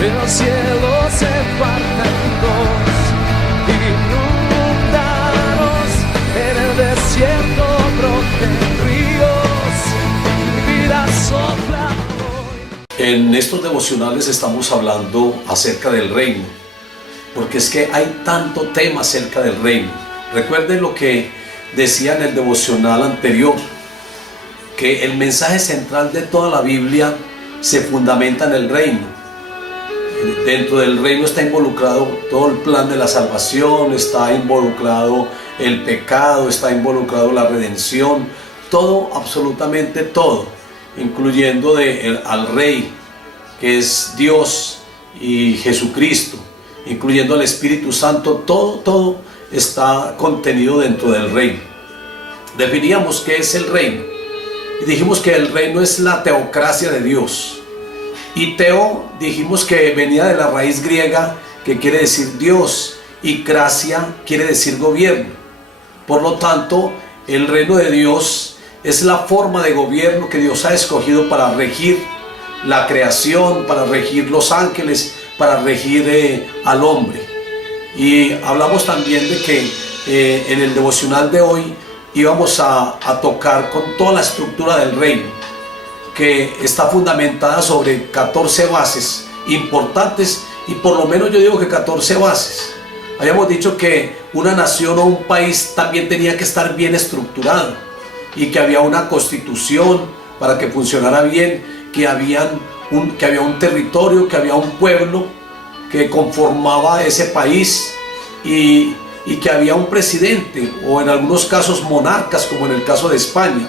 el cielo se parte en dos, inundaros en el desierto, broten ríos, vida sopla hoy. En estos devocionales estamos hablando acerca del reino, porque es que hay tanto tema acerca del reino. Recuerden lo que decía en el devocional anterior, que el mensaje central de toda la Biblia se fundamenta en el reino. Dentro del reino está involucrado todo el plan de la salvación, está involucrado el pecado, está involucrado la redención, todo, absolutamente todo, incluyendo al Rey, que es Dios y Jesucristo, incluyendo al Espíritu Santo, todo está contenido dentro del reino. Definíamos qué es el reino y dijimos que el reino es la teocracia de Dios. Y teo dijimos que venía de la raíz griega que quiere decir Dios, y cracia quiere decir gobierno. Por lo tanto, el reino de Dios es la forma de gobierno que Dios ha escogido para regir la creación, para regir los ángeles, para regir al hombre. Y hablamos también de que en el devocional de hoy íbamos a tocar con toda la estructura del reino, que está fundamentada sobre 14 bases importantes, y por lo menos yo digo que 14 bases. Habíamos dicho que una nación o un país también tenía que estar bien estructurado, y que había una constitución para que funcionara bien, que había un territorio, que había un pueblo que conformaba ese país, y que había un presidente, o en algunos casos monarcas, como en el caso de España,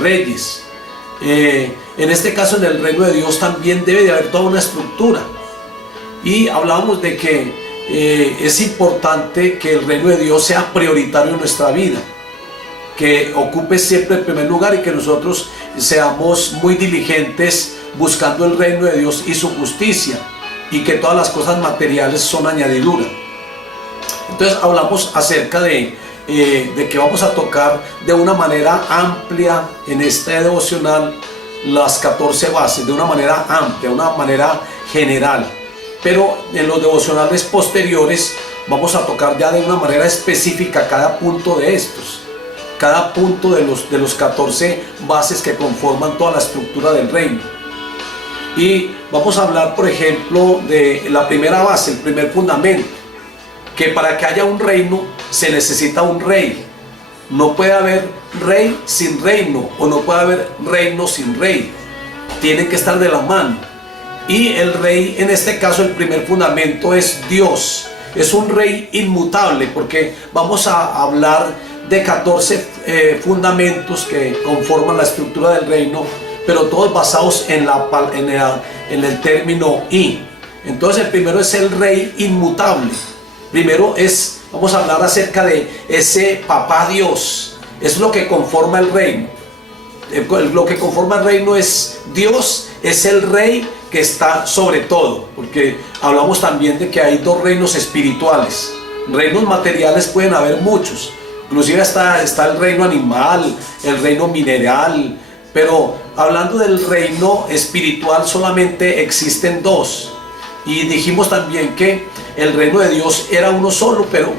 reyes. En este caso, en el reino de Dios también debe de haber toda una estructura, y hablábamos de que es importante que el reino de Dios sea prioritario en nuestra vida, que ocupe siempre el primer lugar, y que nosotros seamos muy diligentes buscando el reino de Dios y su justicia, y que todas las cosas materiales son añadidura. Entonces hablamos acerca de que vamos a tocar de una manera amplia en este devocional las 14 bases, de una manera amplia, de una manera general. Pero en los devocionales posteriores vamos a tocar ya de una manera específica cada punto de estos, cada punto de los 14 bases que conforman toda la estructura del reino. Y vamos a hablar, por ejemplo, de la primera base, el primer fundamento, que para que haya un reino se necesita un rey. No puede haber rey sin reino, o no puede haber reino sin rey. Tienen que estar de la mano. Y el rey, en este caso, el primer fundamento es Dios. Es un rey inmutable, porque vamos a hablar de 14 fundamentos que conforman la estructura del reino, pero todos basados en el término "y". Entonces el primero es el rey inmutable. Primero vamos a hablar acerca de ese papá Dios. Es lo que conforma el reino. Lo que conforma el reino es Dios, es el rey que está sobre todo, porque hablamos también de que hay dos reinos espirituales. Reinos materiales pueden haber muchos, inclusive está el reino animal, el reino mineral, pero hablando del reino espiritual solamente existen dos. Y dijimos también que el reino de Dios era uno solo, pero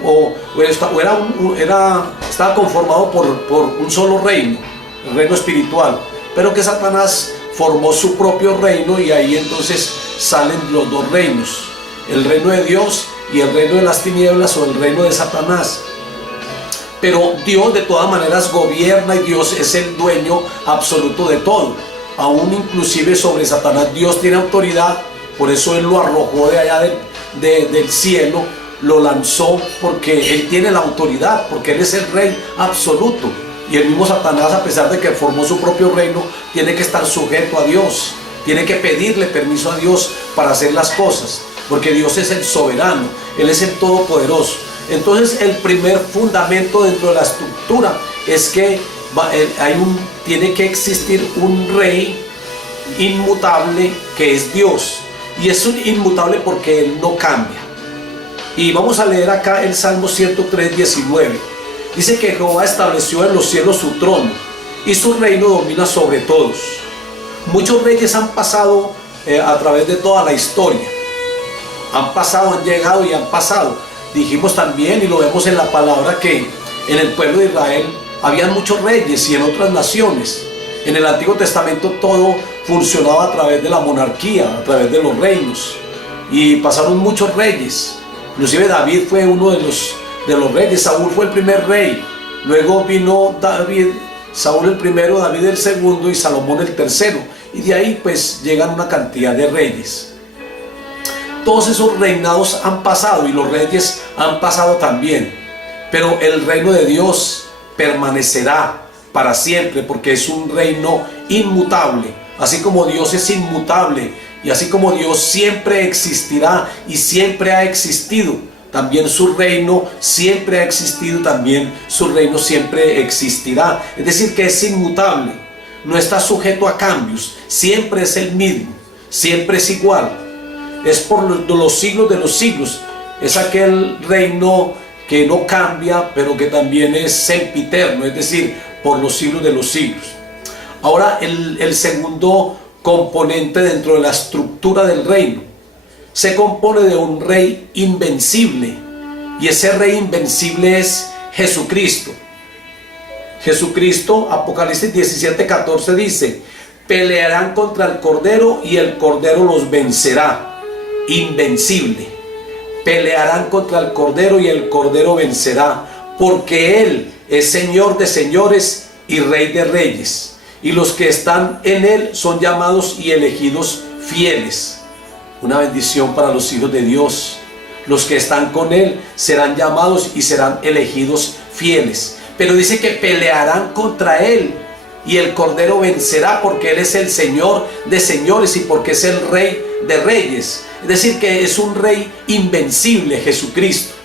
estaba conformado por un solo reino, el reino espiritual, pero que Satanás formó su propio reino, y ahí entonces salen los dos reinos, el reino de Dios y el reino de las tinieblas, o el reino de Satanás. Pero Dios de todas maneras gobierna, y Dios es el dueño absoluto de todo. Aún inclusive sobre Satanás Dios tiene autoridad. Por eso Él lo arrojó de allá del cielo, lo lanzó, porque Él tiene la autoridad, porque Él es el rey absoluto. Y el mismo Satanás, a pesar de que formó su propio reino, tiene que estar sujeto a Dios, tiene que pedirle permiso a Dios para hacer las cosas, porque Dios es el soberano, Él es el todopoderoso. Entonces el primer fundamento dentro de la estructura es que tiene que existir un rey inmutable, que es Dios. Y es un inmutable porque Él no cambia. Y vamos a leer acá el Salmo 103:19. Dice que Jehová estableció en los cielos su trono, y su reino domina sobre todos. Muchos reyes han pasado a través de toda la historia, Han pasado, han llegado y han pasado. Dijimos también, y lo vemos en la palabra, que en el pueblo de Israel habían muchos reyes y en otras naciones. En el Antiguo Testamento todo funcionaba a través de la monarquía, a través de los reinos. Y pasaron muchos reyes. Inclusive David fue uno de los reyes. Saúl fue el primer rey. Luego vino David, Saúl el primero, David el segundo y Salomón el tercero. Y de ahí pues llegan una cantidad de reyes. Todos esos reinados han pasado y los reyes han pasado también. Pero el reino de Dios permanecerá para siempre, porque es un reino inmutable. Así como Dios es inmutable y así como Dios siempre existirá y siempre ha existido, también su reino siempre ha existido, también su reino siempre existirá. Es decir, que es inmutable, no está sujeto a cambios, siempre es el mismo, siempre es igual, es por los siglos de los siglos. Es aquel reino que no cambia, pero que también es sempiterno, es decir, por los siglos de los siglos. Ahora el segundo componente dentro de la estructura del reino se compone de un rey invencible, y ese rey invencible es Jesucristo. Jesucristo, Apocalipsis 17:14 dice: pelearán contra el Cordero y el Cordero los vencerá. Invencible. Pelearán contra el Cordero y el Cordero vencerá, porque Él es Señor de señores y Rey de reyes, y los que están en Él son llamados y elegidos fieles. Una bendición para los hijos de Dios. Los que están con Él serán llamados y serán elegidos fieles. Pero dice que pelearán contra Él y el Cordero vencerá, porque Él es el Señor de señores y porque es el Rey de reyes. Es decir, que es un rey invencible, Jesucristo.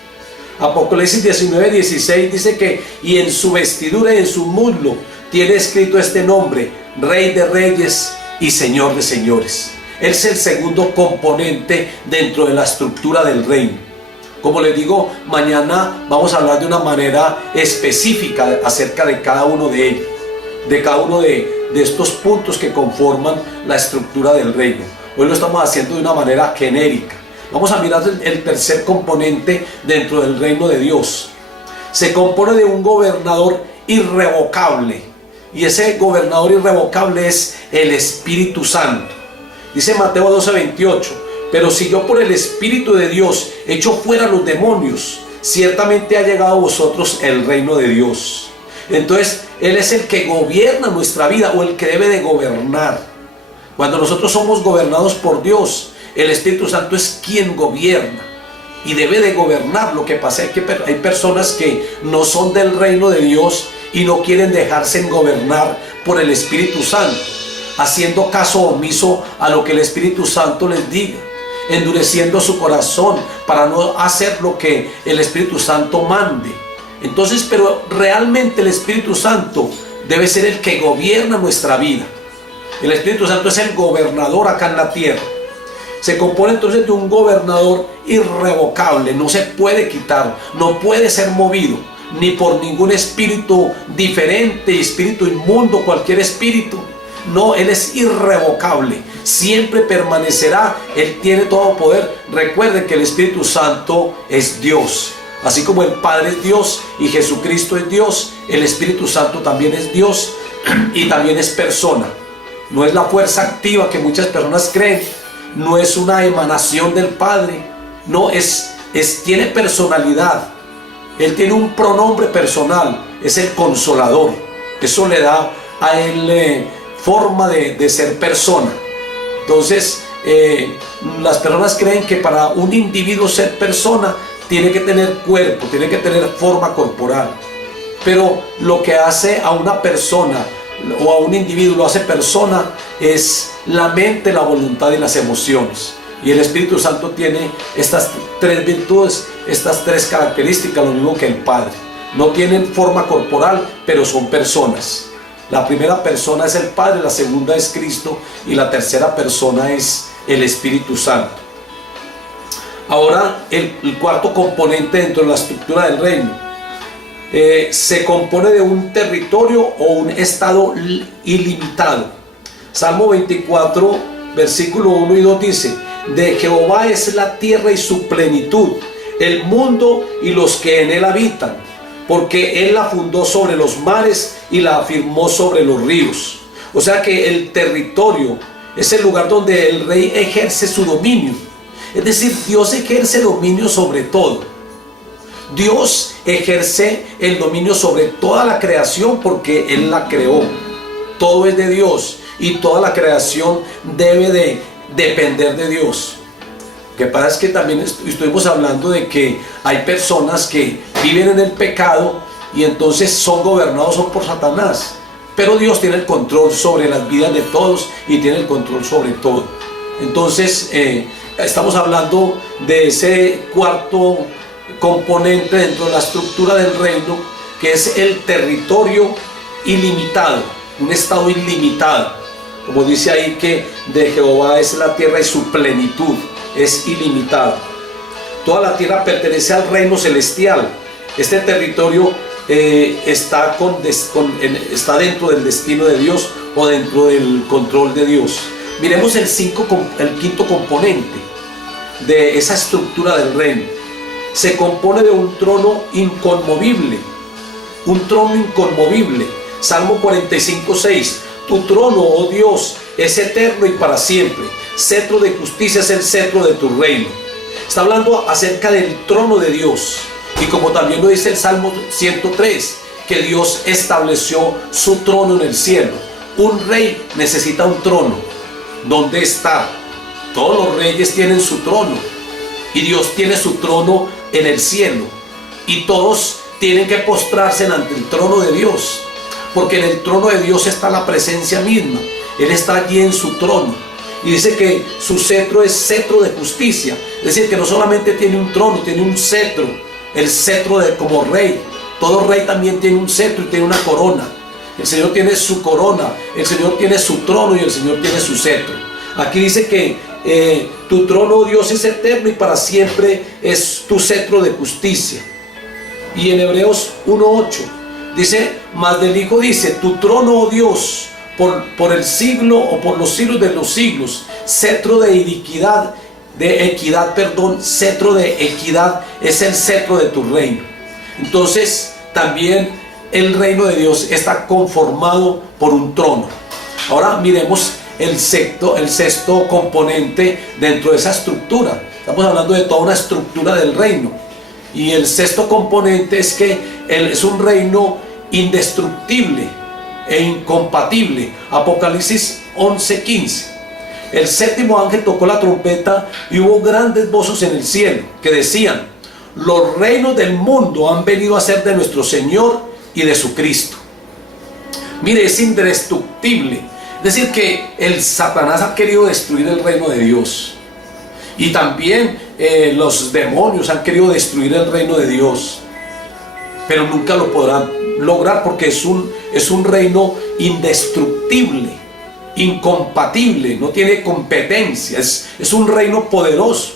Apocalipsis 19:16 dice que y en su vestidura y en su muslo tiene escrito este nombre: Rey de reyes y Señor de señores. Él es el segundo componente dentro de la estructura del reino. Como les digo, mañana vamos a hablar de una manera específica acerca de cada uno de ellos, de cada uno de estos puntos que conforman la estructura del reino. Hoy lo estamos haciendo de una manera genérica. Vamos a mirar el tercer componente dentro del reino de Dios. Se compone de un gobernador irrevocable, y ese gobernador irrevocable es el Espíritu Santo. Dice Mateo 12:28: pero si yo por el Espíritu de Dios echo fuera los demonios, ciertamente ha llegado a vosotros el reino de Dios. Entonces Él es el que gobierna nuestra vida, o el que debe de gobernar. Cuando nosotros somos gobernados por Dios, el Espíritu Santo es quien gobierna y debe de gobernar. Lo que pasa es que hay personas que no son del reino de Dios y no quieren dejarse gobernar por el Espíritu Santo, haciendo caso omiso a lo que el Espíritu Santo les diga, endureciendo su corazón para no hacer lo que el Espíritu Santo mande. Entonces, pero realmente el Espíritu Santo debe ser el que gobierna nuestra vida. El Espíritu Santo es el gobernador acá en la tierra. Se compone entonces de un gobernador irrevocable, no se puede quitar, no puede ser movido ni por ningún espíritu diferente, espíritu inmundo, cualquier espíritu. No, Él es irrevocable, siempre permanecerá. Él tiene todo poder. Recuerden que el Espíritu Santo es Dios. Así como el Padre es Dios y Jesucristo es Dios, el Espíritu Santo también es Dios y también es persona. No es la fuerza activa que muchas personas creen, no es una emanación del Padre, no, tiene personalidad. Él tiene un pronombre personal, es el Consolador. Eso le da a Él forma de ser persona. Entonces, las personas creen que para un individuo ser persona tiene que tener cuerpo, tiene que tener forma corporal. Pero lo que hace a una persona o a un individuo, lo hace persona, es la mente, la voluntad y las emociones. Y el Espíritu Santo tiene estas tres virtudes, estas tres características, lo mismo que el Padre. No tienen forma corporal, pero son personas. La primera persona es el Padre, la segunda es Cristo y la tercera persona es el Espíritu Santo. Ahora, el cuarto componente dentro de la estructura del reino se compone de un territorio o un estado ilimitado. Salmo 24, versículo 1 y 2 dice: de Jehová es la tierra y su plenitud, el mundo y los que en él habitan, porque él la fundó sobre los mares y la afirmó sobre los ríos. O sea que el territorio es el lugar donde el rey ejerce su dominio. Es decir, Dios ejerce dominio sobre todo. Dios ejerce el dominio sobre toda la creación porque él la creó. Todo es de Dios y toda la creación debe de depender de Dios. Lo que pasa es que también estuvimos hablando de que hay personas que viven en el pecado y entonces son gobernados por Satanás. Pero Dios tiene el control sobre las vidas de todos y tiene el control sobre todo. Entonces estamos hablando de ese cuarto componente dentro de la estructura del reino, que es el territorio ilimitado, un estado ilimitado. Como dice ahí que de Jehová es la tierra y su plenitud, es ilimitada. Toda la tierra pertenece al reino celestial. Este territorio está dentro del destino de Dios o dentro del control de Dios. Miremos el quinto componente de esa estructura del reino. Se compone de un trono inconmovible. Un trono inconmovible. Salmo 45:6. Tu trono, oh Dios, es eterno y para siempre. Cetro de justicia es el cetro de tu reino. Está hablando acerca del trono de Dios. Y como también lo dice el Salmo 103, que Dios estableció su trono en el cielo. Un rey necesita un trono. ¿Dónde está? Todos los reyes tienen su trono. Y Dios tiene su trono en el cielo. Y todos tienen que postrarse ante el trono de Dios. Porque en el trono de Dios está la presencia misma. Él está allí en su trono. Y dice que su cetro es cetro de justicia. Es decir, que no solamente tiene un trono, tiene un cetro. El cetro como rey. Todo rey también tiene un cetro y tiene una corona. El Señor tiene su corona, el Señor tiene su trono y el Señor tiene su cetro. Aquí dice que tu trono, oh Dios, es eterno y para siempre es tu cetro de justicia. Y en Hebreos 1:8 dice, mas del Hijo dice, tu trono, oh Dios, por el siglo o por los siglos de los siglos, cetro de equidad, cetro de equidad es el cetro de tu reino. Entonces también el reino de Dios está conformado por un trono. Ahora miremos el sexto componente dentro de esa estructura. Estamos hablando de toda una estructura del reino. Y el sexto componente es que es un reino indestructible e incompatible. Apocalipsis 11:15. El séptimo ángel tocó la trompeta y hubo grandes voces en el cielo que decían, los reinos del mundo han venido a ser de nuestro Señor y de su Cristo. Mire, es indestructible. Es decir, que el Satanás ha querido destruir el reino de Dios. Y también los demonios han querido destruir el reino de Dios. Pero nunca lo podrán lograr porque es un reino indestructible, incompatible, no tiene competencia, es un reino poderoso.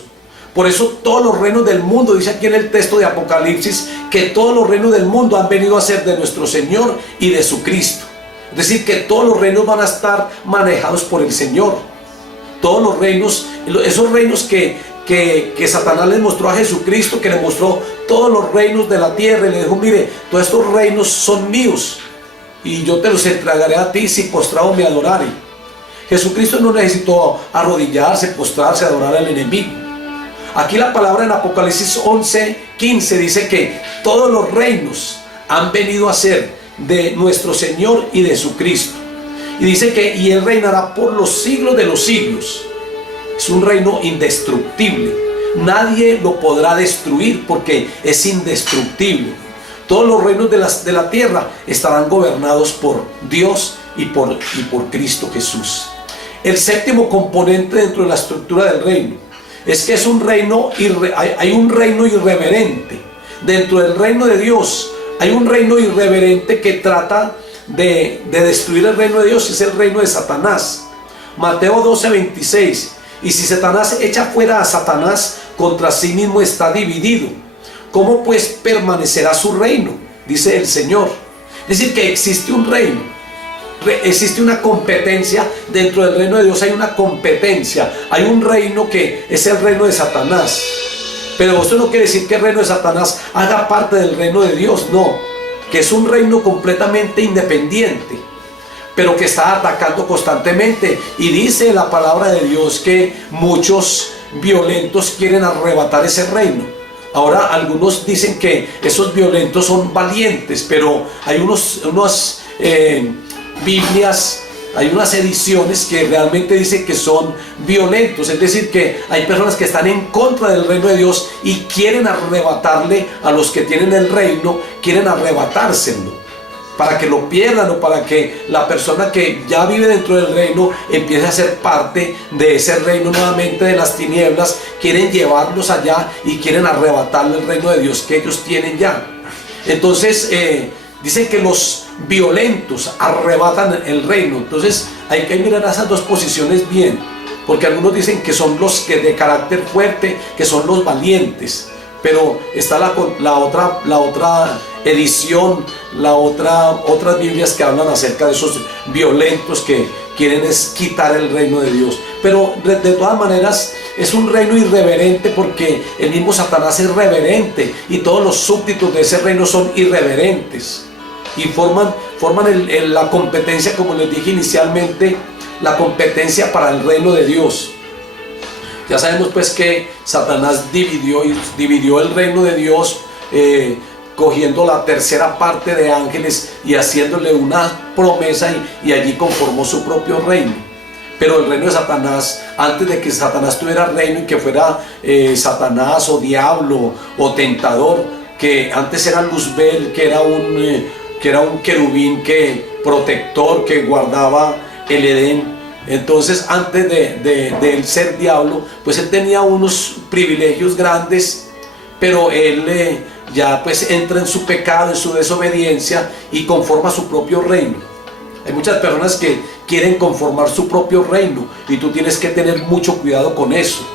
Por eso todos los reinos del mundo, dice aquí en el texto de Apocalipsis, que todos los reinos del mundo han venido a ser de nuestro Señor y de su Cristo. Es decir, que todos los reinos van a estar manejados por el Señor. Todos los reinos, esos reinos que Satanás les mostró a Jesucristo, que le mostró todos los reinos de la tierra y le dijo, mire, todos estos reinos son míos y yo te los entregaré a ti si postrado me adorare. Jesucristo no necesitó arrodillarse, postrarse, adorar al enemigo. Aquí la palabra en Apocalipsis 11:15 dice que todos los reinos han venido a ser de nuestro Señor y de su Cristo. Y dice que y Él reinará por los siglos de los siglos. Es un reino indestructible. Nadie lo podrá destruir porque es indestructible. Todos los reinos de la tierra estarán gobernados por Dios y por Cristo Jesús. El séptimo componente dentro de la estructura del reino es que es un reino, hay un reino irreverente. Dentro del reino de Dios hay un reino irreverente que trata de destruir el reino de Dios, es el reino de Satanás. Mateo 12:26. Y si Satanás echa fuera a Satanás, contra sí mismo está dividido. ¿Cómo pues permanecerá su reino? Dice el Señor. Es decir, que existe un reino existe una competencia dentro del reino de Dios. Hay una competencia, hay un reino que es el reino de Satanás, pero esto no quiere decir que el reino de Satanás haga parte del reino de Dios, no, que es un reino completamente independiente, pero que está atacando constantemente. Y dice la palabra de Dios que muchos violentos quieren arrebatar ese reino. Ahora algunos dicen que esos violentos son valientes, pero hay unas Biblias, hay unas ediciones que realmente dicen que son violentos, es decir, que hay personas que están en contra del reino de Dios y quieren arrebatarle a los que tienen el reino, quieren arrebatárselo para que lo pierdan, o para que la persona que ya vive dentro del reino empiece a ser parte de ese reino nuevamente de las tinieblas. Quieren llevarlos allá y quieren arrebatarle el reino de Dios que ellos tienen ya. Entonces dicen que los violentos arrebatan el reino. Entonces hay que mirar esas dos posiciones bien, porque algunos dicen que son los que de carácter fuerte, que son los valientes, pero está la otra edición, otras Biblias que hablan acerca de esos violentos que quieren es quitar el reino de Dios. Pero de todas maneras es un reino irreverente, porque el mismo Satanás es reverente y todos los súbditos de ese reino son irreverentes y forman la competencia, como les dije inicialmente, la competencia para el reino de Dios. Ya sabemos pues que Satanás dividió el reino de Dios, cogiendo la tercera parte de ángeles y haciéndole una promesa, y allí conformó su propio reino. Pero el reino de Satanás, antes de que Satanás tuviera reino y que fuera Satanás o diablo o tentador, que antes era Luzbel, que era un querubín protector que guardaba el Edén. Entonces, antes de él ser diablo, pues él tenía unos privilegios grandes, pero él ya pues entra en su pecado, en su desobediencia, y conforma su propio reino. Hay muchas personas que quieren conformar su propio reino, y tú tienes que tener mucho cuidado con eso,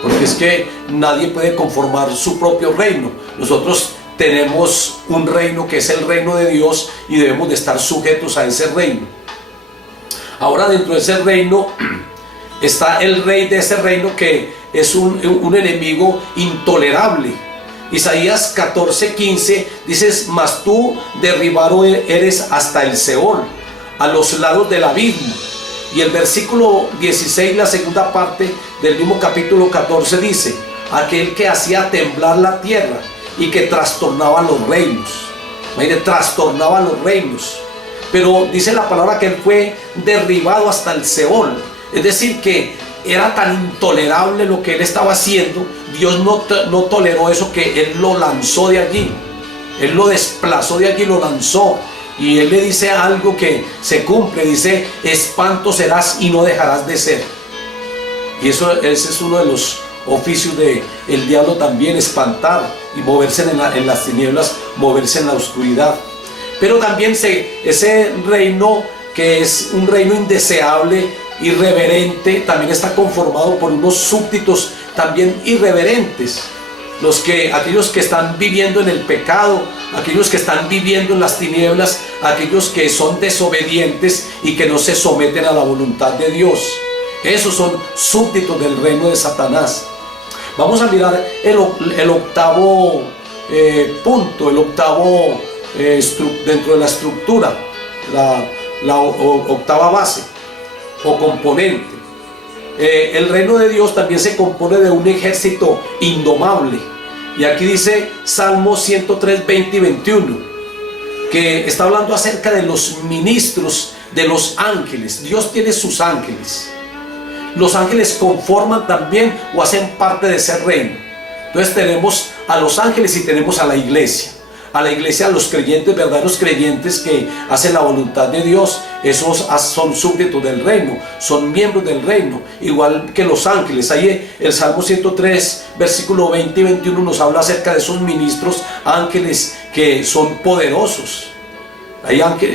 porque es que nadie puede conformar su propio reino. Nosotros tenemos un reino que es el reino de Dios, y debemos de estar sujetos a ese reino. Ahora, dentro de ese reino está el rey de ese reino, que es un enemigo intolerable. Isaías 14:15 dices: mas tú derribado eres hasta el Seol, a los lados del abismo. Y el versículo 16, la segunda parte del mismo capítulo 14, dice: aquel que hacía temblar la tierra y que trastornaba los reinos. Mire, trastornaba los reinos. Pero dice la palabra que él fue derribado hasta el Seol. Es decir, que era tan intolerable lo que él estaba haciendo. Dios no toleró eso, que él lo lanzó de allí. Él lo desplazó de allí, lo lanzó. Y él le dice algo que se cumple. Dice: espanto serás y no dejarás de ser. Y ese es uno de los oficios del diablo también: espantar y moverse en las tinieblas, moverse en la oscuridad. Pero también ese reino, que es un reino indeseable, irreverente, también está conformado por unos súbditos también irreverentes. Aquellos que están viviendo en el pecado, aquellos que están viviendo en las tinieblas, aquellos que son desobedientes y que no se someten a la voluntad de Dios. Esos son súbditos del reino de Satanás. Vamos a mirar el octavo punto, el octavo dentro de la estructura, la octava base o componente. El reino de Dios también se compone de un ejército indomable, y aquí dice Salmo 103, 20 y 21, que está hablando acerca de los ministros, de los ángeles. Dios tiene sus ángeles. Los ángeles conforman también o hacen parte de ese reino. Entonces tenemos a los ángeles y tenemos a la iglesia. A la iglesia, a los creyentes, verdaderos creyentes que hacen la voluntad de Dios. Esos son súbditos del reino, son miembros del reino, igual que los ángeles. Ahí el Salmo 103, versículo 20 y 21 nos habla acerca de esos ministros ángeles que son poderosos.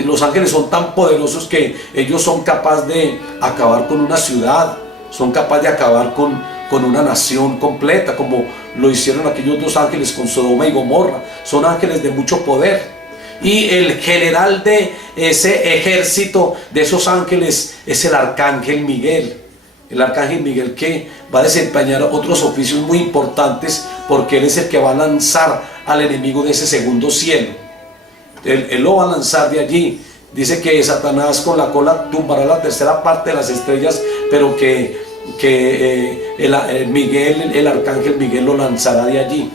Los ángeles son tan poderosos que ellos son capaces de acabar con una ciudad, son capaces de acabar con una nación completa, como lo hicieron aquellos dos ángeles con Sodoma y Gomorra. Son ángeles de mucho poder. Y el general de ese ejército de esos ángeles es el arcángel Miguel. El arcángel Miguel, que va a desempeñar otros oficios muy importantes, porque él es el que va a lanzar al enemigo de ese segundo cielo. Él lo va a lanzar de allí. Dice que Satanás con la cola tumbará la tercera parte de las estrellas, pero que el arcángel Miguel lo lanzará de allí.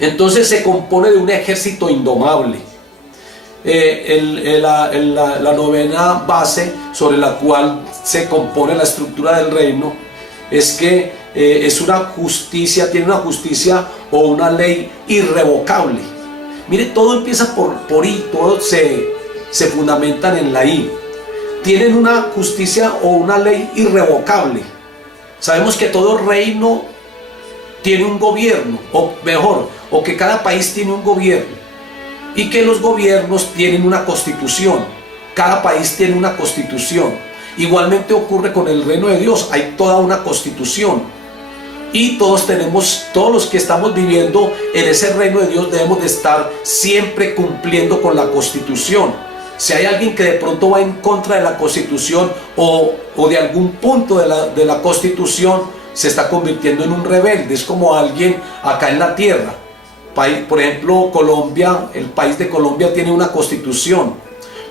Entonces se compone de un ejército indomable. La novena base sobre la cual se compone la estructura del reino es que es una justicia, tiene una justicia o una ley irrevocable. Mire, todo empieza por I, todo se fundamentan en la I. Tienen una justicia o una ley irrevocable. Sabemos que todo reino tiene un gobierno, o mejor, o que cada país tiene un gobierno, y que los gobiernos tienen una constitución. Cada país tiene una constitución. Igualmente ocurre con el reino de Dios, hay toda una constitución. Y todos los que estamos viviendo en ese reino de Dios debemos de estar siempre cumpliendo con la constitución. Si hay alguien que de pronto va en contra de la constitución o de algún punto de la constitución, se está convirtiendo en un rebelde. Es como alguien acá en la tierra. Por ejemplo, Colombia, el país de Colombia tiene una constitución,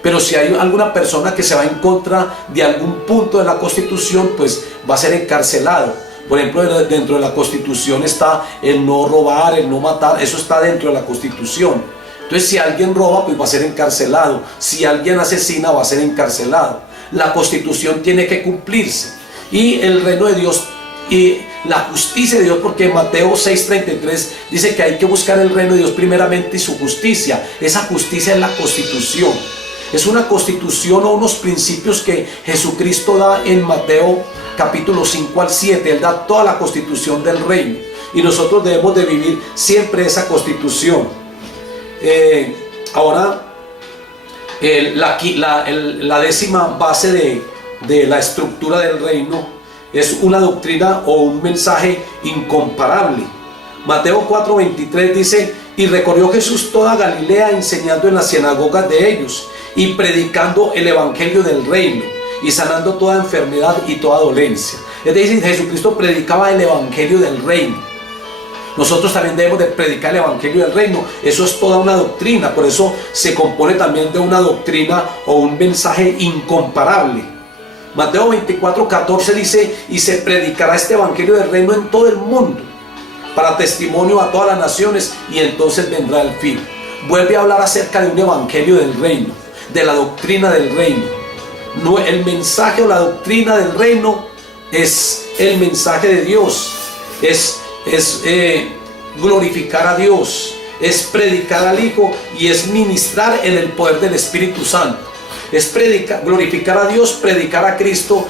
pero si hay alguna persona que se va en contra de algún punto de la constitución, pues va a ser encarcelado. Por ejemplo, dentro de la constitución está el no robar, el no matar, eso está dentro de la constitución. Entonces, si alguien roba, pues va a ser encarcelado. Si alguien asesina, va a ser encarcelado. La constitución tiene que cumplirse. Y el reino de Dios y la justicia de Dios, porque Mateo 6:33 dice que hay que buscar el reino de Dios primeramente y su justicia. Esa justicia es la constitución. Es una constitución o unos principios que Jesucristo da en Mateo capítulo 5 al 7. Él da toda la constitución del reino. Y nosotros debemos de vivir siempre esa constitución. Ahora, la décima base de la estructura del reino es una doctrina o un mensaje incomparable. Mateo 4:23 dice: y recorrió Jesús toda Galilea, enseñando en las sinagogas de ellos y predicando el evangelio del reino y sanando toda enfermedad y toda dolencia. Es decir, Jesucristo predicaba el evangelio del reino. Nosotros también debemos de predicar el evangelio del reino. Eso es toda una doctrina. Por eso se compone también de una doctrina o un mensaje incomparable. Mateo 24:14 dice: y se predicará este evangelio del reino en todo el mundo para testimonio a todas las naciones, y entonces vendrá el fin. Vuelve a hablar acerca de un evangelio del reino, de la doctrina del reino. No, el mensaje o la doctrina del reino es el mensaje de Dios, es glorificar a Dios, es predicar al Hijo y es ministrar en el poder del Espíritu Santo. Es glorificar a Dios, predicar a Cristo,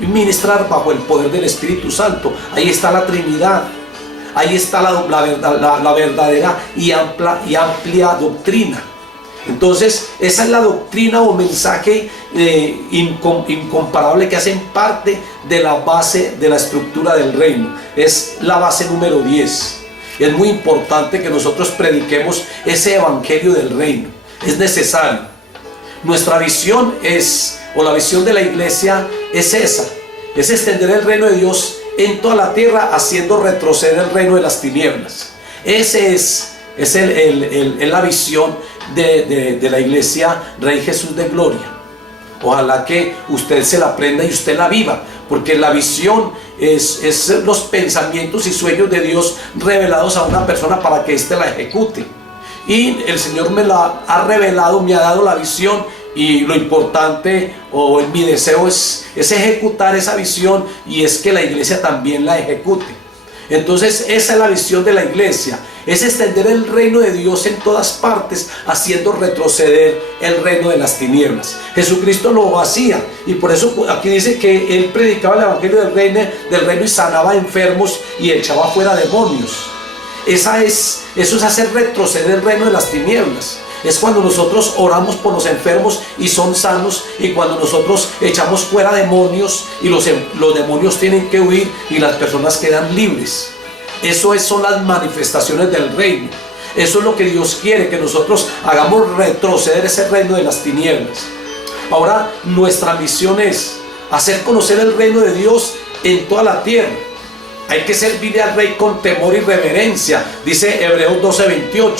ministrar bajo el poder del Espíritu Santo. Ahí está la Trinidad, ahí está la verdadera y amplia doctrina. Entonces, esa es la doctrina o mensaje incomparable que hacen parte de la base de la estructura del reino. Es la base número 10. Es muy importante que nosotros prediquemos ese evangelio del reino. Es necesario. Nuestra visión la visión de la iglesia es esa. Es extender el reino de Dios en toda la tierra, haciendo retroceder el reino de las tinieblas. Ese es la visión de la iglesia Rey Jesús de Gloria. Ojalá que usted se la aprenda y usted la viva, porque la visión es los pensamientos y sueños de Dios revelados a una persona para que éste la ejecute. Y el Señor me la ha revelado, me ha dado la visión, y lo importante o mi deseo es ejecutar esa visión, y es que la iglesia también la ejecute. Entonces, esa es la visión de la iglesia, es extender el reino de Dios en todas partes, haciendo retroceder el reino de las tinieblas. Jesucristo lo hacía, y por eso aquí dice que Él predicaba el evangelio del reino y sanaba enfermos y echaba fuera demonios. Eso es hacer retroceder el reino de las tinieblas. Es cuando nosotros oramos por los enfermos y son sanos, y cuando nosotros echamos fuera demonios y los demonios tienen que huir y las personas quedan libres. Eso son las manifestaciones del reino. Eso es lo que Dios quiere, que nosotros hagamos retroceder ese reino de las tinieblas. Ahora nuestra misión es hacer conocer el reino de Dios en toda la tierra. Hay que servirle al Rey con temor y reverencia, dice Hebreos 12:28.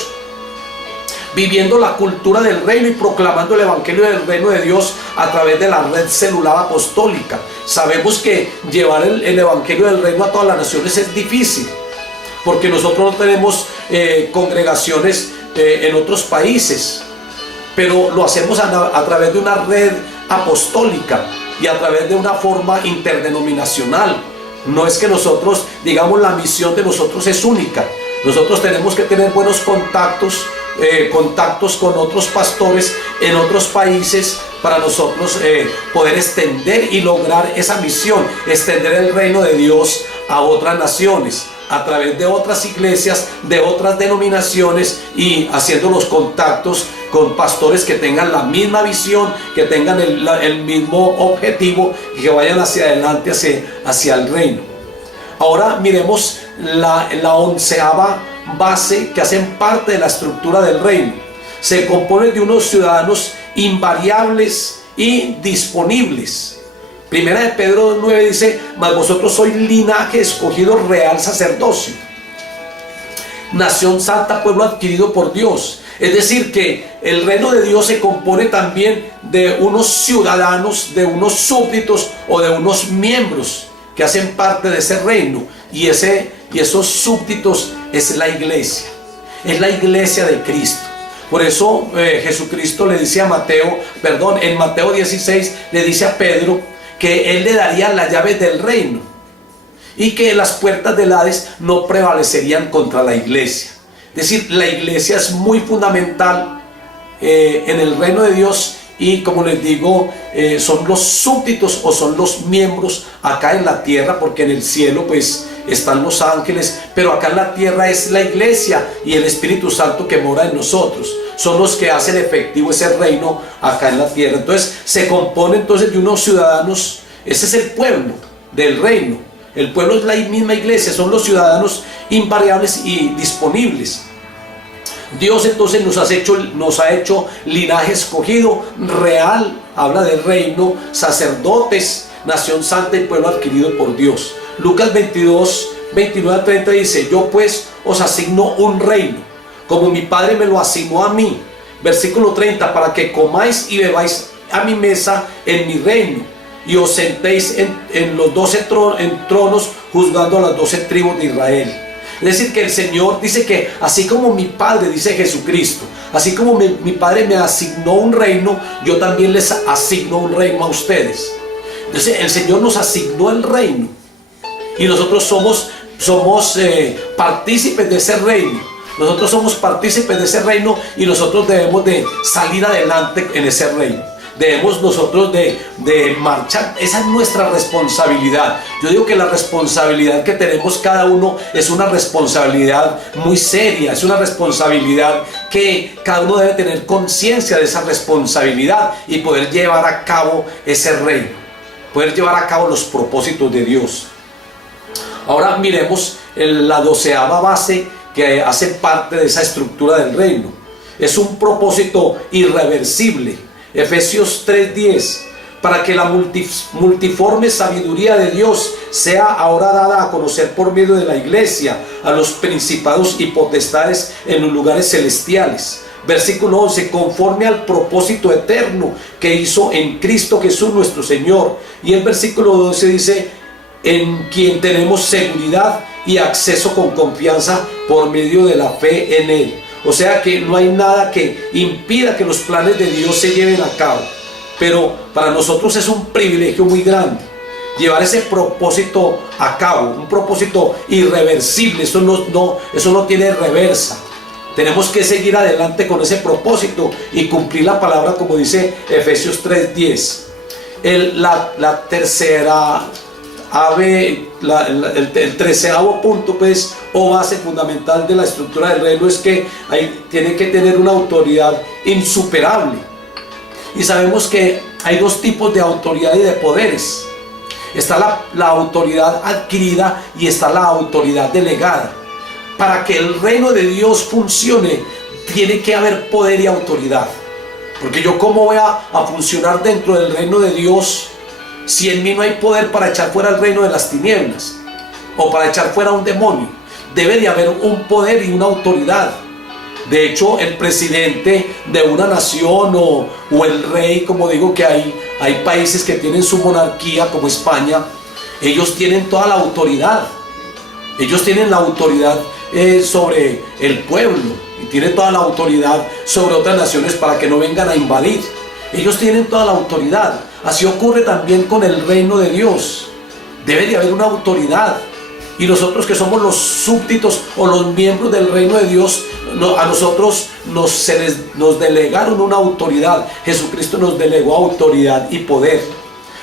Viviendo la cultura del reino y proclamando el evangelio del reino de Dios a través de la red celular apostólica. Sabemos que llevar el evangelio del reino a todas las naciones es difícil, porque nosotros no tenemos congregaciones en otros países, pero lo hacemos a través de una red apostólica y a través de una forma interdenominacional. No es que nosotros, digamos, la misión de nosotros es única. Nosotros tenemos que tener buenos contactos con otros pastores en otros países para nosotros poder extender y lograr esa misión, extender el reino de Dios a otras naciones, a través de otras iglesias, de otras denominaciones, y haciendo los contactos con pastores que tengan la misma visión, que tengan el mismo objetivo y que vayan hacia adelante, hacia el reino. Ahora miremos la 11ª base que hacen parte de la estructura del reino. Se compone de unos ciudadanos invariables y disponibles. Primera de Pedro 2:9 dice: mas vosotros sois linaje escogido, real sacerdocio, nación santa, pueblo adquirido por Dios. Es decir, que el reino de Dios se compone también de unos ciudadanos, de unos súbditos o de unos miembros que hacen parte de ese reino, y esos súbditos es la iglesia de Cristo. Por eso Jesucristo le dice en Mateo 16 le dice a Pedro que él le daría las llaves del reino y que las puertas del Hades no prevalecerían contra la iglesia. Es decir, la iglesia es muy fundamental en el reino de Dios, y como les digo, son los súbditos o son los miembros acá en la tierra, porque en el cielo pues están los ángeles, pero acá en la tierra es la iglesia y el Espíritu Santo que mora en nosotros. Son los que hacen efectivo ese reino acá en la tierra. Entonces se compone entonces de unos ciudadanos. Ese es el pueblo del reino. El pueblo es la misma iglesia, son los ciudadanos invariables y disponibles. Dios entonces nos ha hecho linaje escogido, real, habla del reino, sacerdotes, nación santa y pueblo adquirido por Dios. Lucas 22, 29 al 30 dice: yo pues os asigno un reino, como mi Padre me lo asignó a mí. Versículo 30: para que comáis y bebáis a mi mesa en mi reino, y os sentéis en los 12 tronos, juzgando a las 12 tribus de Israel. Es decir, que el Señor dice que así como mi Padre, dice Jesucristo, así como mi Padre me asignó un reino, yo también les asigno un reino a ustedes. Entonces el Señor nos asignó el reino y nosotros somos partícipes de ese reino. Nosotros somos partícipes de ese reino y nosotros debemos de salir adelante en ese reino. Debemos nosotros de marchar. Esa es nuestra responsabilidad. Yo digo que la responsabilidad que tenemos cada uno es una responsabilidad muy seria. Es una responsabilidad que cada uno debe tener conciencia de esa responsabilidad y poder llevar a cabo ese reino, poder llevar a cabo los propósitos de Dios. Ahora miremos la 12ª base que hace parte de esa estructura del reino. Es un propósito irreversible. Efesios 3:10: para que la multiforme sabiduría de Dios sea ahora dada a conocer por medio de la iglesia a los principados y potestades en los lugares celestiales. Versículo 11: conforme al propósito eterno que hizo en Cristo Jesús nuestro Señor. Y el versículo 12 dice: en quien tenemos seguridad y acceso con confianza por medio de la fe en Él. O sea que no hay nada que impida que los planes de Dios se lleven a cabo. Pero para nosotros es un privilegio muy grande llevar ese propósito a cabo, un propósito irreversible. Eso no tiene reversa. Tenemos que seguir adelante con ese propósito y cumplir la palabra, como dice Efesios 3:10. La tercera el 13º punto, pues, o base fundamental de la estructura del reino, es que tiene que tener una autoridad insuperable. Y sabemos que hay dos tipos de autoridad y de poderes. Está la autoridad adquirida y está la autoridad delegada. para que el reino de Dios funcione, tiene que haber poder y autoridad. Porque yo, ¿cómo voy a funcionar dentro del reino de Dios si en mí no hay poder para echar fuera el reino de las tinieblas o para echar fuera un demonio? Debe de haber un poder y una autoridad. De hecho, el presidente de una nación o el rey, como digo, que hay países que tienen su monarquía, como España, ellos tienen toda la autoridad. Ellos tienen la autoridad sobre el pueblo y tienen toda la autoridad sobre otras naciones para que no vengan a invadir. Ellos tienen toda la autoridad. Así ocurre también con el reino de Dios. Debe de haber una autoridad. Y nosotros, que somos los súbditos o los miembros del reino de Dios, a nosotros nos delegaron una autoridad. Jesucristo nos delegó autoridad y poder.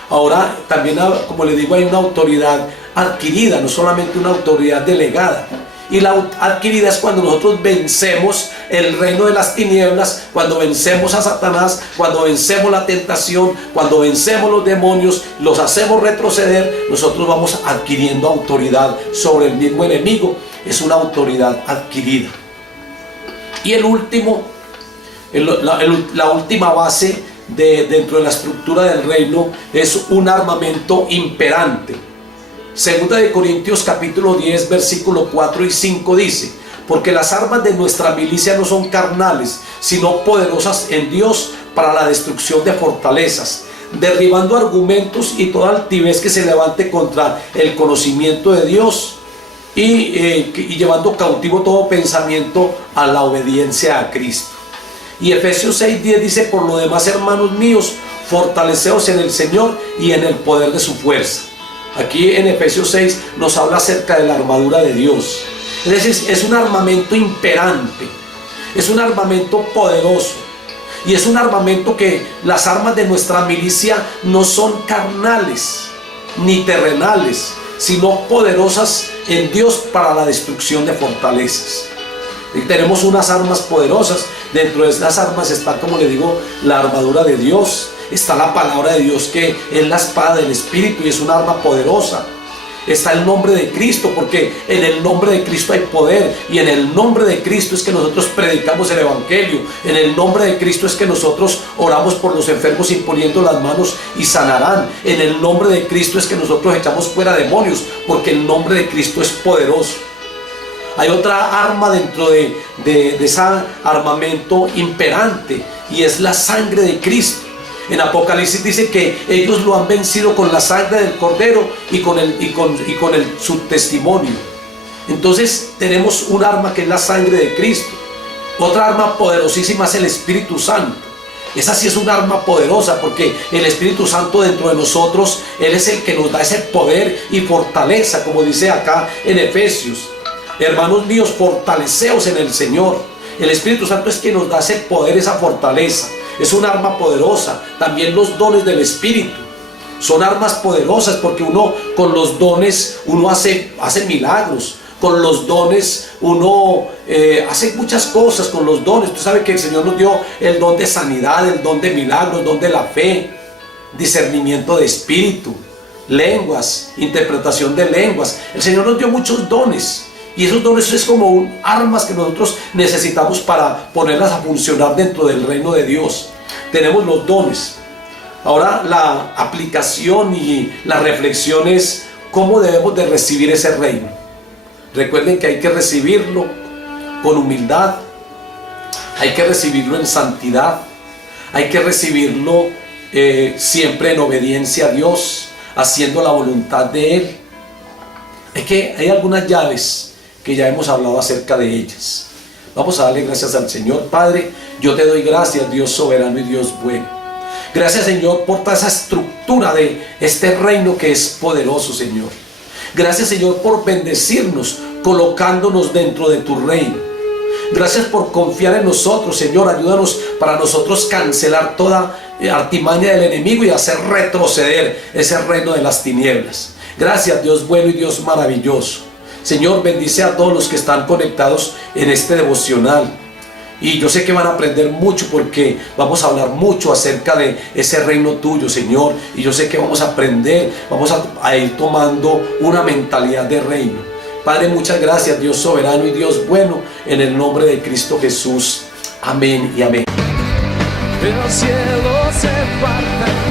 Ahora también, como le digo, hay una autoridad adquirida, no solamente una autoridad delegada. Y la adquirida es cuando nosotros vencemos el reino de las tinieblas, cuando vencemos a Satanás, cuando vencemos la tentación, cuando vencemos los demonios, los hacemos retroceder. Nosotros vamos adquiriendo autoridad sobre el mismo enemigo. Es una autoridad adquirida. Y el último, la última base dentro de la estructura del reino es un armamento imperante. Segunda de Corintios capítulo 10 versículo 4 y 5 dice: porque las armas de nuestra milicia no son carnales, sino poderosas en Dios para la destrucción de fortalezas, derribando argumentos y toda altivez que se levante contra el conocimiento de Dios, y llevando cautivo todo pensamiento a la obediencia a Cristo. Y Efesios 6:10 dice: por lo demás, hermanos míos, fortaleceos en el Señor y en el poder de su fuerza. Aquí en Efesios 6 nos habla acerca de la armadura de Dios. Es decir, es un armamento imperante, es un armamento poderoso, y es un armamento que las armas de nuestra milicia no son carnales ni terrenales, sino poderosas en Dios para la destrucción de fortalezas. Y tenemos unas armas poderosas. Dentro de esas armas está, como le digo, la armadura de Dios. Está la palabra de Dios, que es la espada del Espíritu y es un arma poderosa. Está el nombre de Cristo, porque en el nombre de Cristo hay poder, y en el nombre de Cristo es que nosotros predicamos el Evangelio. En el nombre de Cristo es que nosotros oramos por los enfermos imponiendo las manos y sanarán. En el nombre de Cristo es que nosotros echamos fuera demonios, porque el nombre de Cristo es poderoso. Hay otra arma dentro de ese armamento imperante, y es la sangre de Cristo. En Apocalipsis dice que ellos lo han vencido con la sangre del Cordero y con su testimonio. Entonces tenemos un arma que es la sangre de Cristo. Otra arma poderosísima es el Espíritu Santo. Esa sí es un arma poderosa, porque el Espíritu Santo dentro de nosotros, Él es el que nos da ese poder y fortaleza, como dice acá en Efesios. Hermanos míos, fortaleceos en el Señor. El Espíritu Santo es quien nos da ese poder, esa fortaleza. Es un arma poderosa. También los dones del Espíritu son armas poderosas, porque uno con los dones uno hace milagros. Con los dones uno hace muchas cosas con los dones. Usted sabe que el Señor nos dio el don de sanidad, el don de milagros, el don de la fe, discernimiento de espíritu, lenguas, interpretación de lenguas. El Señor nos dio muchos dones. Y esos dones es como armas que nosotros necesitamos para ponerlas a funcionar dentro del reino de Dios. Tenemos los dones. Ahora la aplicación y la reflexión es cómo debemos de recibir ese reino. Recuerden que hay que recibirlo con humildad, hay que recibirlo en santidad, hay que recibirlo siempre en obediencia a Dios, haciendo la voluntad de Él. Hay algunas llaves que ya hemos hablado acerca de ellas. Vamos a darle gracias al Señor. Padre, yo te doy gracias, Dios soberano y Dios bueno. Gracias, Señor, por toda esa estructura de este reino que es poderoso, Señor. Gracias, Señor, por bendecirnos, colocándonos dentro de tu reino. Gracias por confiar en nosotros, Señor. Ayúdanos para nosotros cancelar toda artimaña del enemigo y hacer retroceder ese reino de las tinieblas. Gracias, Dios bueno y Dios maravilloso. Señor, bendice a todos los que están conectados en este devocional. Y yo sé que van a aprender mucho, porque vamos a hablar mucho acerca de ese reino tuyo, Señor. Y yo sé que vamos a aprender, vamos a ir tomando una mentalidad de reino. Padre, muchas gracias, Dios soberano y Dios bueno, en el nombre de Cristo Jesús. Amén y amén. El cielo se parte en